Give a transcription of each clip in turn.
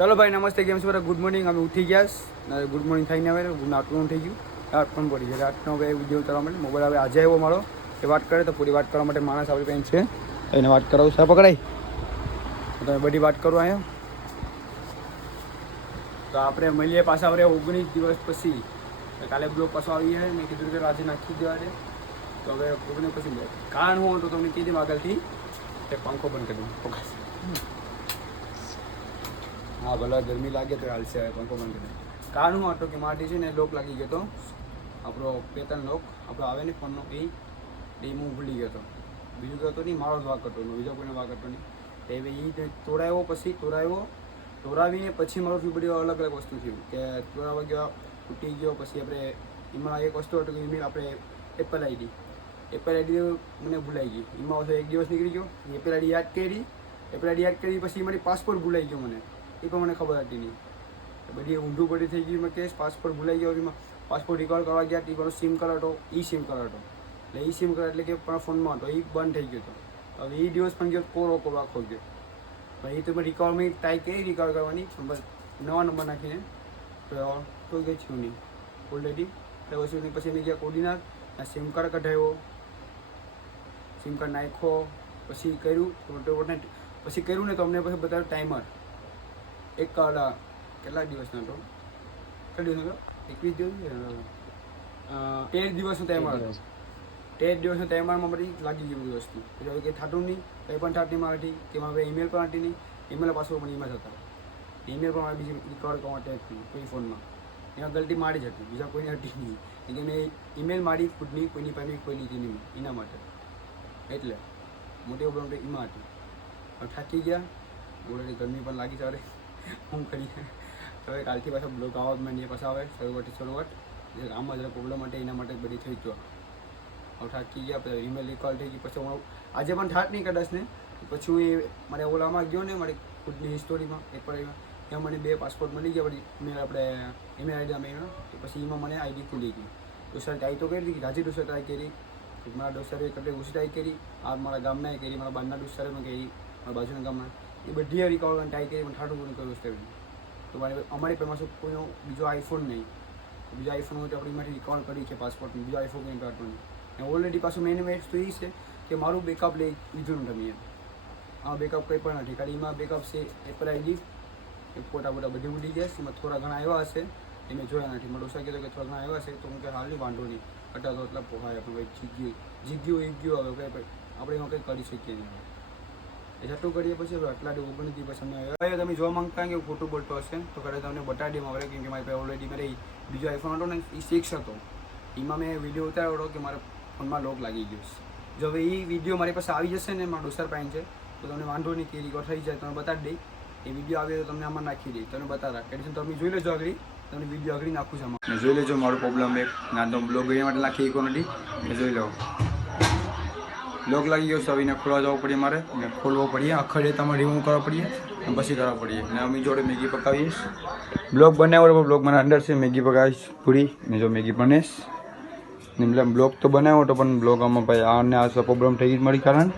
चलो भाई नमस्ते केम छो गुड मॉर्निंग અમે ઉઠી ગયા ગુડ મોર્નિંગ થઈને આવે ગુડ આફ્ટરનૂન થઈ ગયું રાત પણ પડી છે રાતનો હવે વિડીયો ઉતારવા માટે મોબાઈલ હવે આજે આવ્યો મારો એ વાત કરે તો પૂરી વાત કરવા માટે માણસ આપણી પાસે છે એને વાત કરાવું સર પકડાય તમે બધી વાત કરો અહીંયા તો આપણે મળીએ પાછા આપણે 19 દિવસ પછી કાલે બ્લોગ પાછો આવી જાય મેં કીધું કે આજે નાખી દેવા દે તો હવે 19 પછી કારણ હું તો તમને કીધી આગળથી એક પંખો બંધ કરી દઉં ફોકસ हाँ भला गर्मी लागे तो हाल से पंखो बंद कर कारण हूँ ऑटो के माटी से ने लोक लागी गयो तो આપણો પેતન લોક આપણો આવે ને ફોનનો એ હું ભૂલી ગયો હતો બીજું કયો તો નહીં મારો જ વાક હતો બીજો કોઈને વાક હતો નહીં હવે એ તોડાવ્યો પછી તોડાવીને પછી મારું થયું બધી અલગ અલગ વસ્તુ થયું કે તોડાવા ગયો તૂટી ગયો પછી આપણે એમાં એક વસ્તુ હતું કે ઈમેલ આપણે એપલ આઈડી મને ભૂલાઈ ગઈ એમાં એક દિવસ નીકળી ગયો એપલ આઈડી યાદ કરી પછી મારી પાસપોર્ટ ભૂલાઈ ગયો મને એ પણ મને ખબર હતી નહીં બધી ઊંધું પડી થઈ ગઈ મેં કેસ પાસપોર્ટ ભૂલાઈ ગયો એમાં પાસપોર્ટ રિકવર કરવા ગયા તે મારો સિમ કાર્ડ હતો ઈ સિમ કાર્ડ એટલે કે પણ ફોનમાં હતો એ બંધ થઈ ગયો હતો હવે એ દિવસ પણ ગયો કોરો આખો ગયો પણ એ તો મેં રિકવરમાં ટ્રાય કરી રિકવર કરવાની પણ બસ નવા નંબર નાખીને તો ગઈ છું નહીં ઓલરેડી એટલે પછી મેં ગયા કોડીનાર સિમ કાર્ડ કઢાવ્યો સિમ કાર્ડ નાખ્યો પછી કર્યું પછી કર્યું ને તો અમને પછી બતાવ્યું ટાઈમર એક કેટલા દિવસનો હતો 21 દિવસ 13 દિવસનો ટાઈમર હતો 13 દિવસનો ટાઈમરમાં બધી લાગી ગઈ બધી વસ્તુ એટલે હવે કંઈ થતું નહીં કંઈ પણ થતી મારાથી કે મારે ઈમેલ પણ હતી નહીં ઈમેલ પાછું પણ ઈમેલ હતા ઈમેલ પણ મારે બીજી રિકવર કરવા માટે હતી કોઈ ફોનમાં એમાં ગલતી મારી જ હતી બીજા કોઈને હતી નહીં કે મેં ઈમેલ મારી ખુદની કોઈની પાસે કોઈ લીધી નહીં એના માટે એટલે મોટી પ્રોબ્લેમ તો એમાં હતી હવે થાકી ગયા ઓલરેડી ગરમી પણ લાગી સારે હું કરીએ તો હવે કાલથી પાછા બ્લોક આવવા માંડીએ પાછા આવે શરૂઆત આમાં જરા પ્રોબ્લેમ માટે એના માટે બધી થઈ ગયો હવે થાકી ગયા પછી ઈમેલ રિકોલ થઈ ગઈ પછી હું આજે પણ થાક નહીં કદાચ ને પછી હું એ મારે ઓલામાં ગયો ને મારી ખુદની હિસ્ટોરીમાં એમાં મને 2 પાસપોર્ટ મળી ગયા પછી ઈમેલ આપણે ઈમેલ આઈડી અમે તો પછી એમાં મને આઈડી ખુલી ગઈ દોસ્તર ટ્રાય તો કરી હતી રાજી દોસ્તર ટ્રાય કરી મારા દોસ્તરે કેટલી ઓછી ટ્રાય કરી આ મારા ગામના કરી મારા બારના દોસ્તરે મેં કરી મારા બાજુના ગામમાં એ બધી રિકવર ટ્રાય કરી પણ ઠાઠું પૂરું કર્યું સ્ટેપ તો અમારી પાસે કોઈનો બીજો આઈફોન નહીં બીજો આઈફોન હોય તો આપણે એમાંથી રિકવર કરી છે પાસપોર્ટ બીજો આઈફોન કંઈ કાઢતો નહીં ઓલરેડી પાછું મેઇન વસ્તુ એ છે કે મારું બેકઅપ લઈ લીધું નથી આ બેકઅપ કંઈ પણ નથી ખાલી એમાં બેકઅપ છે એપલ આઈડી એ ફોટા બધી ઉડી ગયા એમાં થોડા ઘણા આવ્યા હશે એ મેં જોયા નથી મારો દોસ્તા કીધું કે થોડા ઘણા આવ્યા હશે તો હું કે હાલ વાંધો નહીં અટા તો એટલા પોહાય આપણે જીગ્યું હવે આપણે એમાં કંઈ કરી શકીએ નહીં એ જતું કરીએ પછી આટલા 19 દિવસ અમે આવ્યા તમે જોવા માંગતા કે ખોટું બોલતો હશે તો કદાચ તમને બતાડી દઉં હવે કેમ કે મારી પાસે ઓલરેડી મારે બીજો આઈફોન હતો ને એ 6 હતો એમાં મેં વિડીયો ઉતાર્યો હતો કે મારા ફોનમાં લોક લાગી ગયો છે જો હવે એ વિડીયો મારી પાસે આવી જશે ને મારા દોસ્તર પાસે છે તો તમને વાંધો નહીં કે રિકોર્ડ થઈ જાય તમે બતાડી દઈ એ વિડીયો આવે તો તમને આમાં નાખી દઈ તમને બતાડા એટલે તમે જોઈ લેજો આગળ તમને વિડીયો આગળ નાખું છું આમાં જોઈ લેજો મારો પ્રોબ્લેમ એક ના તો બ્લોગ એ માટે નાખી શકો નથી એ જોઈ લો લોક લાગી ગયો છે આવીને ખોલવા જવું પડે મારે ને ખોલવો પડીએ અખડે તમારે રિમૂવ કરવા પડીએ અને પછી કરવા પડીએ ને અમે જોડે મેગી પકાવીશ બ્લોગ બનાવ્યો બ્લોગ મને અંદર છે મેગી પકાવીશ પૂરી ને જો મેગી બનેશ ને મતલબ બ્લોગ તો બનાવ્યો હતો પણ બ્લોગ આમાં ભાઈ આને આ પ્રોબ્લેમ થઈ ગઈ મારી કારણ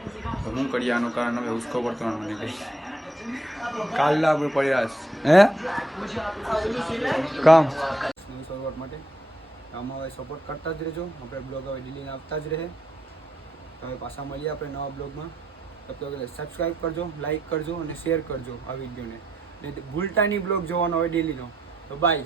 તો હું કરીએ આનું કારણ હવે ઉસકો પડતો મને કંઈ કાલના આપણે પડી રહ્યા કામ શરૂઆત માટે આમાં હવે સપોર્ટ કરતા જ રહેજો આપણે બ્લોગ હવે ડિલીને આપતા જ રહે હવે પાછા મળીએ આપણે નવા બ્લોગમાં તો સબસ્ક્રાઈબ કરજો લાઈક કરજો અને શેર કરજો આ વિડીયોને ને ભૂલતા નહીં બ્લોગ જોવાનો હોય ડેલીનો તો બાય.